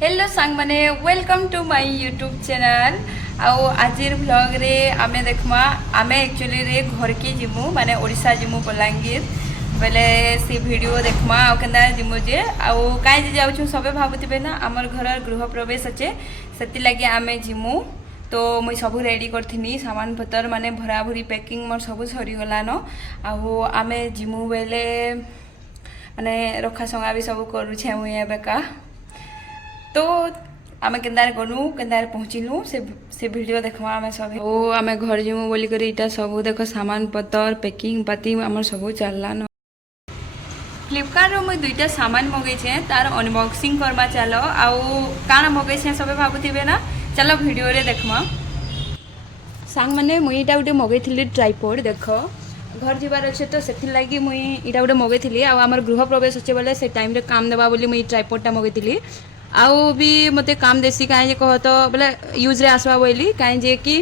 Hello सांग माने welcome to my YouTube channel. आउ आजिर व्लॉग रे आमे देखमा आमे एक्चुअली रे घर की जिमु माने ओडिशा जिमु बलांगीर बेले से वीडियो देखमा आ केना जिमु जे आउ काई जे जाउछु सबे भाबुतिबे ना हमर घर गृह प्रवेश अच्छे सेति लागि आमे जिमु। तो मुई सब रेडी करथिनी सामान पतर माने भरा भरी पैकिंग मोर सब सरी गला न आउ आमे जिमु बेले माने रखा संगा भी सब करू छे मुई एबेका। तो आमे केन्दार गनु केन्दार पहुँचलु से वीडियो देखवा आमे सब ओ आमे घर जिमु बोली करी इटा सब देखो सामान पतर पैकिंग पाती आमर सब चलला न। फ्लिपकार्ट रो मुई दुईटा सामान मगै छे तार अनबॉक्सिंग करवा चलो आउ काना मगै छे सबे भाबुथिबे ना चलो वीडियो रे देखमा। सांग माने मुई इटा उटे मगै थिली ट्राइपॉड देखो घर जीवार अच्छे तो से लगी मुई इटा गोटे मगैली आमर गृह प्रवेश अच्छे बोले से टाइम रे काम देवा बोली मुई ट्राइपॉडटा मगैली आउ भी मते काम देसी कहीं कह तो बोले यूज रे आसवा बोली कहीं जे कि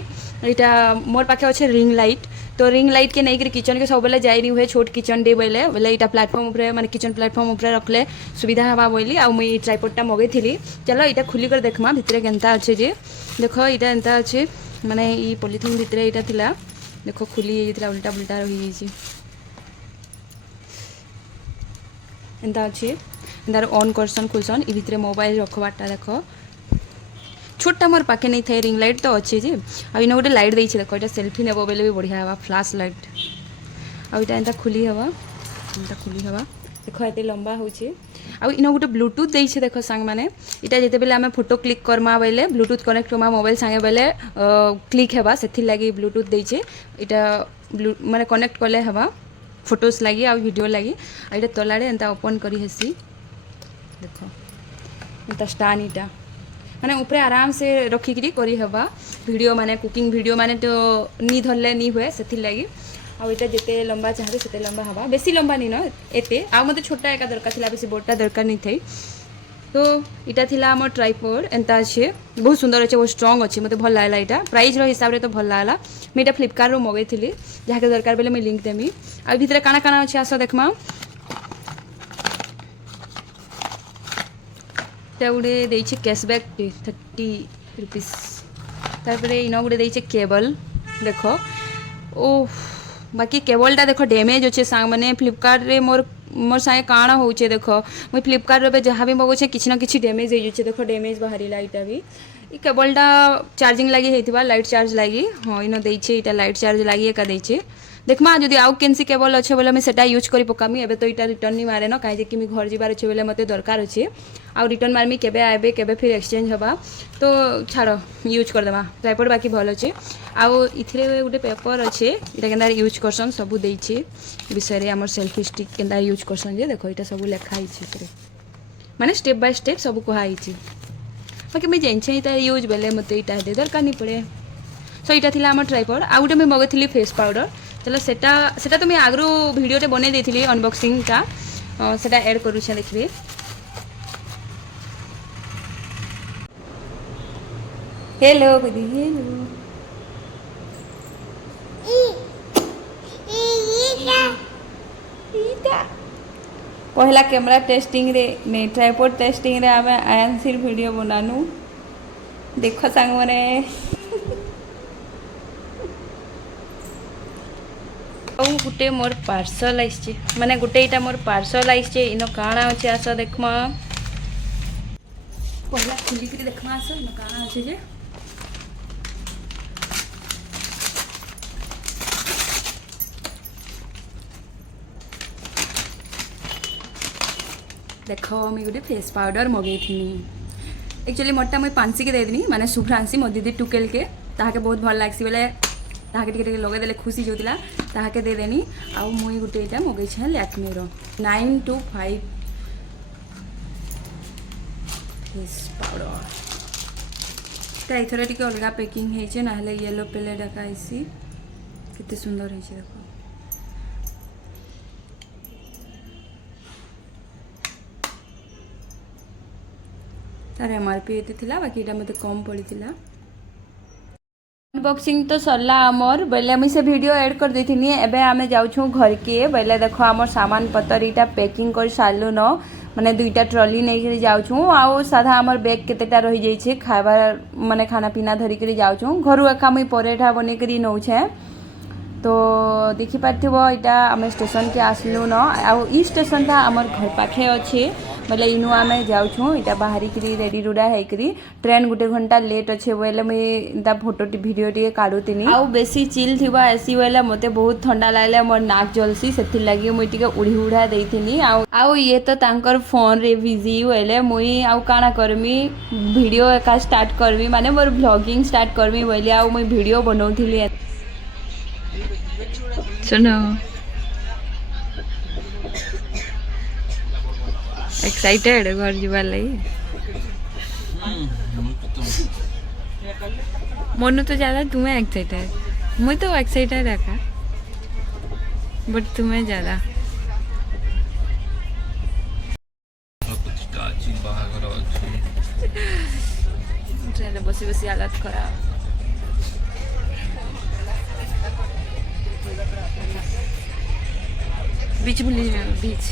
इटा मोर पाखे अच्छे रिंग लाइट तो रिंग लाइट के नहीं किचन के सब बेले जाई हुए छोट किचन डे बोले बोले इटा प्लाटफर्म उपरे माने किचन प्लाटफर्म उपरे रखले सुविधा हवा बोली आ मुई ट्राइपॉडटा मगैली। चलो इटा खुली कर देखमा भितरे केनता अच्छे जे देखो इटा एंता अच्छे माने ई पॉलिथीन भितरे इटा थिला देखो खुली जाइए उल्टा पुल्टा रही एंता अच्छे तार ऑन करसन खुलसन इ भितरे मोबाइल रखबाटा देखो छोटा मोर पाखे नहीं थे रिंग लाइट तो अच्छे जे आ इन गोटे लाइट देइछे देखो इटा सेल्फी नेबो बेले भी बढ़िया हवा फ्लैश लाइट आ इटा एंता खुली हवा देखो एते लंबा होचे आ इन गोटे ब्लूटूथ देइछे देखो सांग माने इटा जेते बेले आमे फोटो क्लिक करमा बेले ब्लूटूथ कनेक्ट करमा मोबाइल संगे बेले क्लिक हेबा सेथि लागि ब्लूटूथ देइछे इटा माने कनेक्ट कले हवा फोटोस लागि आ वीडियो लागि आ इटा तलाडे एंता ओपन करी हेसी देखो एंता स्टैंड इटा माने ऊपर आराम से रखिकी करी हवा वीडियो माने कुकिंग वीडियो माने तो नी धरले नी हुए सेथि लागि आ इटा जेते लंबा चाहे सेते लंबा हवा बेसी लंबा नी न एते आ मते छोटा एका दरकार थिला बेसी बड़टा दरकार नी थई। तो इटा थिला हमर ट्राइपॉड एंता अच्छे बहुत सुंदर अच्छे बहुत स्ट्रांग अच्छे मते भल लागला इटा प्राइस रो हिसाब रे तो भल लागला मैं इटा फ्लिपकार्ट रो मगैथिली जहाँके दरकार बेले मैं लिंक देमी आ भितरे काना काना अच्छे आस देखमा गोटे देइछे कैशबैक 30 रुपीस तारपरे इन गोटे देइछे केबल देखो ओ बाकी केबलटा देखो डैमेज अच्छे सांग माने फ्लिपकार्ट रे मोर संगे काଣା होचे देखो मुई फ्लिपकार्ट रे जहाँ भी मगोचे किसी ना किसी डैमेज हो जाए देखो डैमेज बाहरीला इटा भी ई केबलटा चार्जिंग लगी हेतिबा लाइट चार्ज लगी हाँ इन देइछे इटा लाइट चार्ज लगी एका देइछे देखमा जदि आउ केनसी केबल अच्छे बोले मैं सेटा यूज करी पकामी एबे तो इटा रिटर्न नहीं मारे न कहीं कि घर जीवार अच्छे बोले मते दरकार अच्छे आउ रिटर्न मारमी केबे आबे केबे फिर एक्सचेंज हवा तो छाड़ यूज कर देमा ट्राइपॉड बाकी भल अच्छे आउ इथिरे गोटे पेपर अच्छे इटा केनदार यूज करसन सब देइछे विषय रे हमर सेल्फी स्टिक केनदार यूज करसन जे देखो इटा सब लिखा हिचे माने स्टेप बाय स्टेप सब कहा हिचे बाकी मैं जानछे इटा यूज बेले मते इटा दे दरकार नहीं पड़े। सो इटा थिला हमर ट्राइपॉड आ गोटे मैं मगैथिली फेस पाउडर चलो सेटा तो मैं आगरू वीडियोटे बनै देथिली अनबॉक्सिंग टा सेटा ऐड करू छे देखबे हेलो दीदी हेलो पहला कैमरा टेस्टिंग रे ने ट्राइपॉड टेस्टिंग रे आमे आयांसिर वीडियो बनानु देखो सांग माने गोटे मोर पार्सल आइछे माने गोटे इटा मोर पार्सल आइछे इनो काଣା अछि आस देखमा पहला खुली के देखमा आस इनो काଣା अछि जे देखो मैं गोटे फेस पाउडर मगैथिनी एक्चुअली मोटा मुई पांसी के देदिनी माने शुभ्रांशी मो दीदी टुकेल के ताहाके बहुत भल लागसी बोले ताहाके टिके लगे देले खुशी जोतिला ताहाके दे देनी आउ मुई गोटे इटा मगै छे लैक्मे रो 925 फेस पाउडर ता इथरे टिके अलगा पैकिंग हे छे ना हले येलो पेले डकाइसी किते सुंदर हे छे देखो तार एमआरपी एते थिला बाकी इटा मते कम पड़ी थिला अनबॉक्सिंग तो सरला आमर बोले मुझे से वीडियो ऐड कर देथिनी एबे आमे जाउछु घर के बोले देखो आमर सामान पतर इटा पैकिंग कर सारलु न माने दुईटा ट्रॉली नहीं जाउछु आउ साधा आमर बैग केतेटा रही जाई छे खाइबा माने खाना पीना धरी करी जाउछु घरु एका मुई परेठा बने करी नौ छे तो देखी पार्थिव इटा आम स्टेशन के आसलु न आउ ई स्टेशन था आमर घर पाखे अच्छे बोले इनु आम जाऊँ इटा बाहरी करी रेडी रुड़ा होकरी ट्रेन गोटे घंटा लेट अच्छे बोले मुझे फोटो भिडियो टे काढ़ुनी आउ बेसी चिल थी एसी बोले मत बहुत ठंडा लगे मोर नाक जलसी से लगी मुझे उड़ी उड़ा देनी आउ ये तो तांकर फोन रे बिजी बोले मुई आउ काଣା करमी वीडियो एका स्टार्ट करमी माने मोर ब्लॉगिंग स्टार्ट करमी बोले आउ मुई वीडियो बनाउथिली सुनो एक्साइटेड घर जीवार लगी मनु तो ज्यादा तुम्हें एक्साइटेड मुझे तो एक्साइटेड रखा बट तुम्हें ज्यादा ट्रेन बसी बसी हालत खराब बीच बुली बीच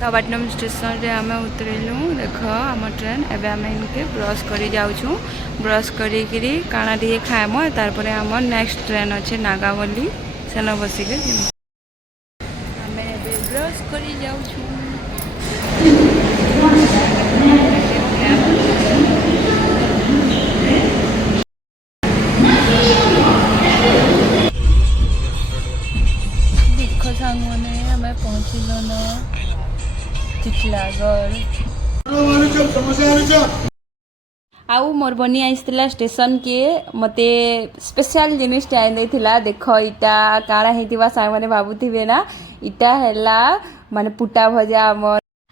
काबाटनम स्टेशन रे आमे उतरेलु देख आम ट्रेन एबे आमे इनके ब्रश करी जाउछु ब्रश करी किरी काना दिए खाएम तारपरे आम नेक्स्ट ट्रेन अच्छे नागावली सेन बसिके आमे एबे ब्रश करी जाउछु पहुँचल न चिटलागढ़ आउ मोर बनी आईला स्टेशन के मते स्पेशल जिनिस आनी देख इटा काଣା ହେଇଥିବା ସାଙ୍ଗ ମାନେ ଭାବୁଥିବେ ना इटा हैला माने पुटा भजा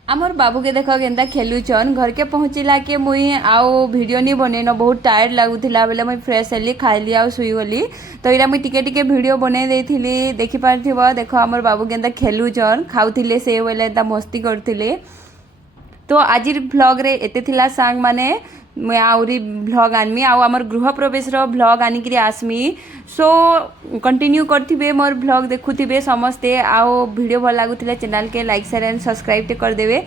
आमर बाबू के देख केन्ता खेलुचन घर के पहुँचला के मुई आउ वीडियो नहीं बनेन बहुत टायर्ड लगुला बेले मुई फ्रेश हेली खाइली आउ सुईगली तो यहाँ मुई टिके टिके वीडियो बने देथिली देखि पारथिब देख आमर बाबू केन्ता खेलुचन खाउथिले से बेले एंता मस्ती करथिले तो आज व्लॉग रे एते थिला सांग माने मैं आउरी व्लॉग आनमी आउ आमर गृह प्रवेश रो व्लॉग आनिकरी आसमी सो कंटिन्यू करथिबे मोर व्लॉग देखुथिबे समस्ते आउ वीडियो भल लागुथिले चैनल के लाइक शेयर एंड सब्सक्राइब कर देबे।